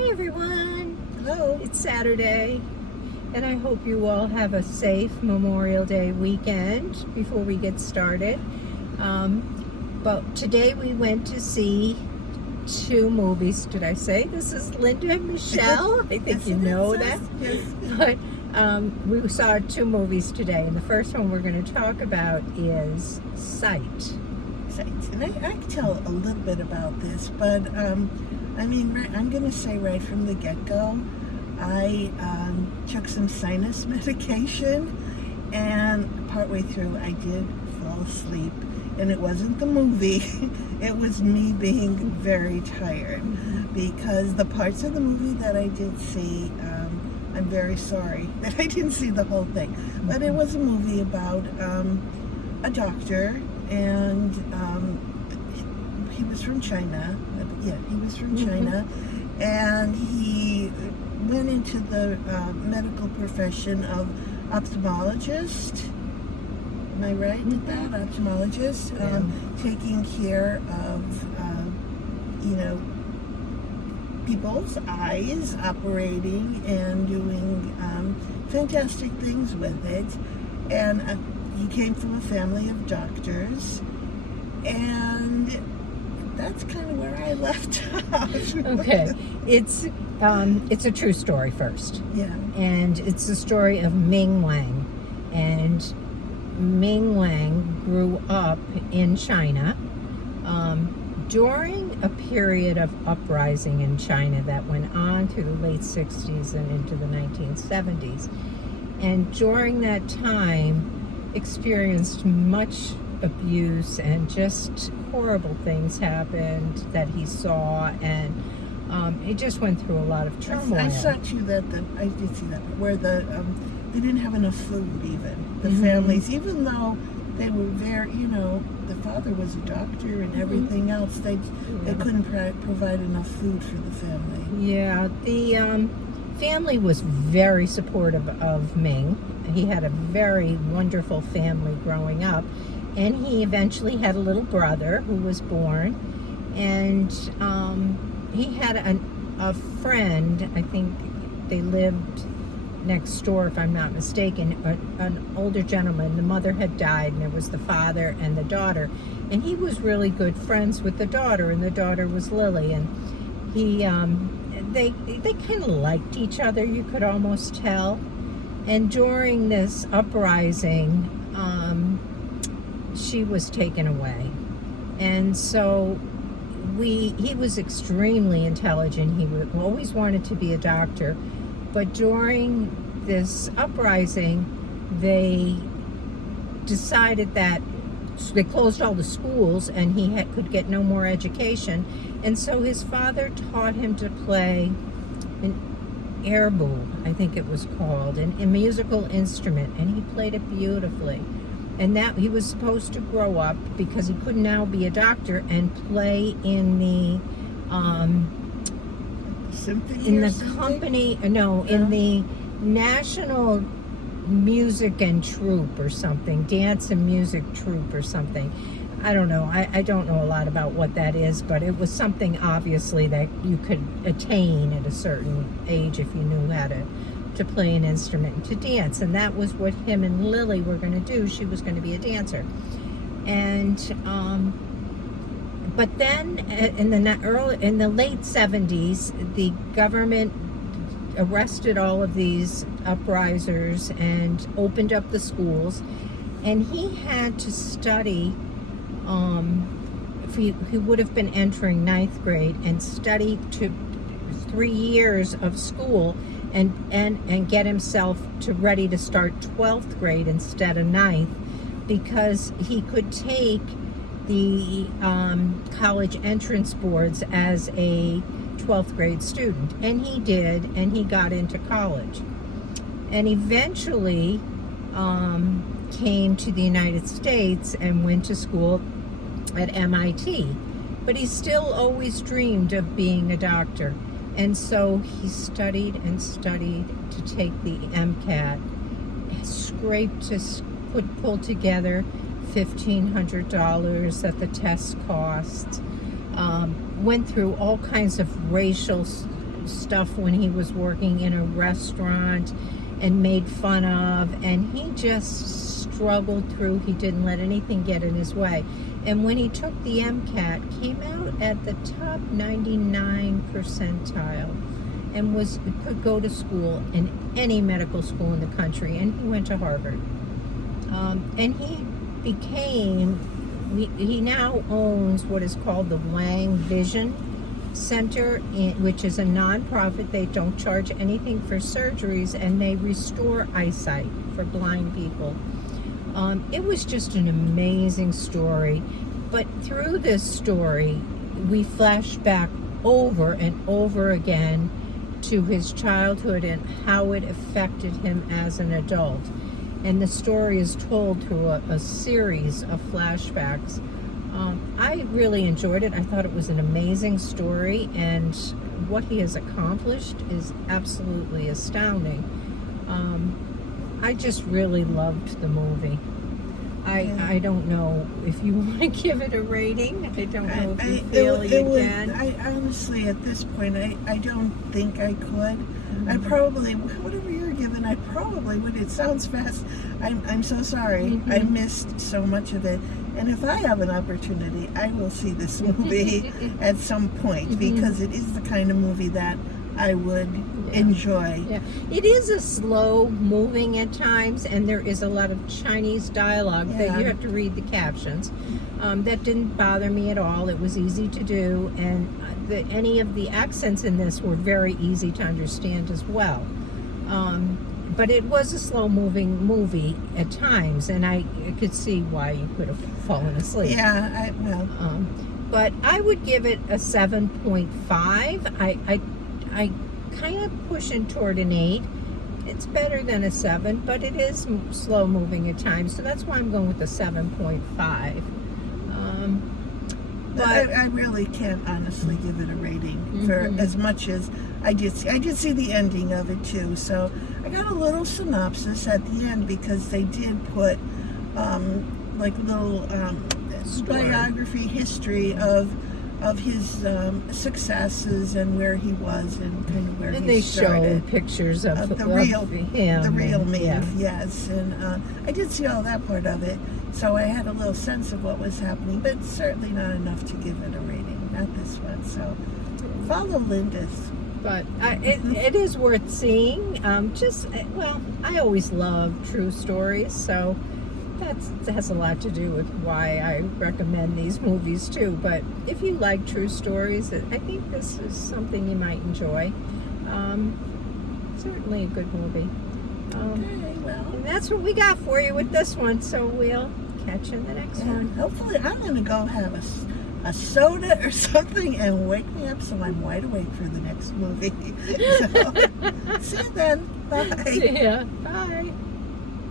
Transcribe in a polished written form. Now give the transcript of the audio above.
Hi everyone. Hello. It's Saturday, and I hope you all have a safe Memorial Day weekend before we get started. But today we went to see two movies. Did I say this is Linda and Michelle? I think Yes, you it know is. that. Yes. But we saw two movies today, and the first one we're going to talk about is Sight. And I can tell a little bit about this, but I'm going to say right from the get-go, I took some sinus medication, and partway through I did fall asleep. And it wasn't the movie, it was me being very tired, because the parts of the movie that I did see, I'm very sorry that I didn't see the whole thing. But it was a movie about a doctor, and he was from China. Yeah, he was from China, and he went into the medical profession of ophthalmologist. Am I right with that? Ophthalmologist, taking care of, people's eyes, operating and doing fantastic things with it. And he came from a family of doctors, and that's kind of where I left off. Okay, it's a true story first. Yeah. And it's the story of Ming Wang. And Ming Wang grew up in China during a period of uprising in China that went on through the late 60s and into the 1970s. And during that time, experienced much abuse, and just horrible things happened that he saw, and he just went through a lot of turmoil. I saw too that I did see that where they didn't have enough food, even the families, even though they were very, the father was a doctor and everything else, they couldn't provide enough food for the family. Yeah, the family was very supportive of Ming. He had a very wonderful family growing up, and he eventually had a little brother who was born, and he had a friend. I think they lived next door, if I'm not mistaken, an older gentleman. The mother had died, and it was the father and the daughter, and he was really good friends with the daughter, and the daughter was Lily, and he they kind of liked each other, you could almost tell. And during this uprising, she was taken away, and so he was extremely intelligent. He always wanted to be a doctor. But during this uprising, they decided that they closed all the schools, and he could get no more education. And so his father taught him to play an erbu, I think it was called, a musical instrument, and he played it beautifully. And that he was supposed to grow up, because he could now be a doctor and play in the in the National Music and Troupe or something, Dance and Music Troupe or something. I don't know. I don't know a lot about what that is, but it was something obviously that you could attain at a certain age if you knew how to play an instrument and to dance. And that was what him and Lily were going to do. She was going to be a dancer. And but then in the late 70s, the government arrested all of these uprisers and opened up the schools, and he had to study. He would have been entering 9th grade and study to 3 years of school and get himself ready to start 12th grade instead of 9th, because he could take the college entrance boards as a 12th grade student. And he did, and he got into college. And eventually came to the United States and went to school at MIT. But he still always dreamed of being a doctor. And so he studied and studied to take the MCAT, pulled together $1,500 that the test cost, went through all kinds of racial stuff when he was working in a restaurant and made fun of, and he just struggled through. He didn't let anything get in his way. And when he took the MCAT, came out at the top 99 percentile and could go to school in any medical school in the country, and he went to Harvard. And he now owns what is called the Wang Vision Center, which is a nonprofit. They don't charge anything for surgeries, and they restore eyesight for blind people. It was just an amazing story. But through this story, we flash back over and over again to his childhood and how it affected him as an adult. And the story is told through a series of flashbacks. I really enjoyed it. I thought it was an amazing story, and what he has accomplished is absolutely astounding. I just really loved the movie. I don't know if you want to give it a rating. I don't know if you feel you can. I honestly, at this point, I don't think I could. I probably, whatever you're given, I probably would. It sounds fast. I'm so sorry. I missed so much of it. And if I have an opportunity, I will see this movie at some point, because it is the kind of movie that I would enjoy. Yeah, it is a slow moving at times, and there is a lot of Chinese dialogue that you have to read the captions. That didn't bother me at all. It was easy to do, and any of the accents in this were very easy to understand as well. But it was a slow moving movie at times, and I could see why you could have fallen asleep. Yeah, but I would give it a 7.5. I kind of pushing toward an 8. It's better than a 7, but it is slow moving at times, so that's why I'm going with a 7.5. But I really can't honestly give it a rating for as much as I did see the ending of it too. So I got a little synopsis at the end, because they did put like little biography history of his successes and where he was and kind of where he started. And they showed pictures of the real him. The real me, yeah. yes. And I did see all that part of it, so I had a little sense of what was happening, but certainly not enough to give it a rating, not this one. So follow Linda's. But it is worth seeing. I always love true stories, so that has a lot to do with why I recommend these movies too. But if you like true stories, I think this is something you might enjoy. Certainly a good movie. Okay, well. And that's what we got for you with this one. So we'll catch you in the next one. Hopefully, I'm going to go have a soda or something and wake me up so I'm wide awake for the next movie. So, see you then. Bye. See ya. Bye.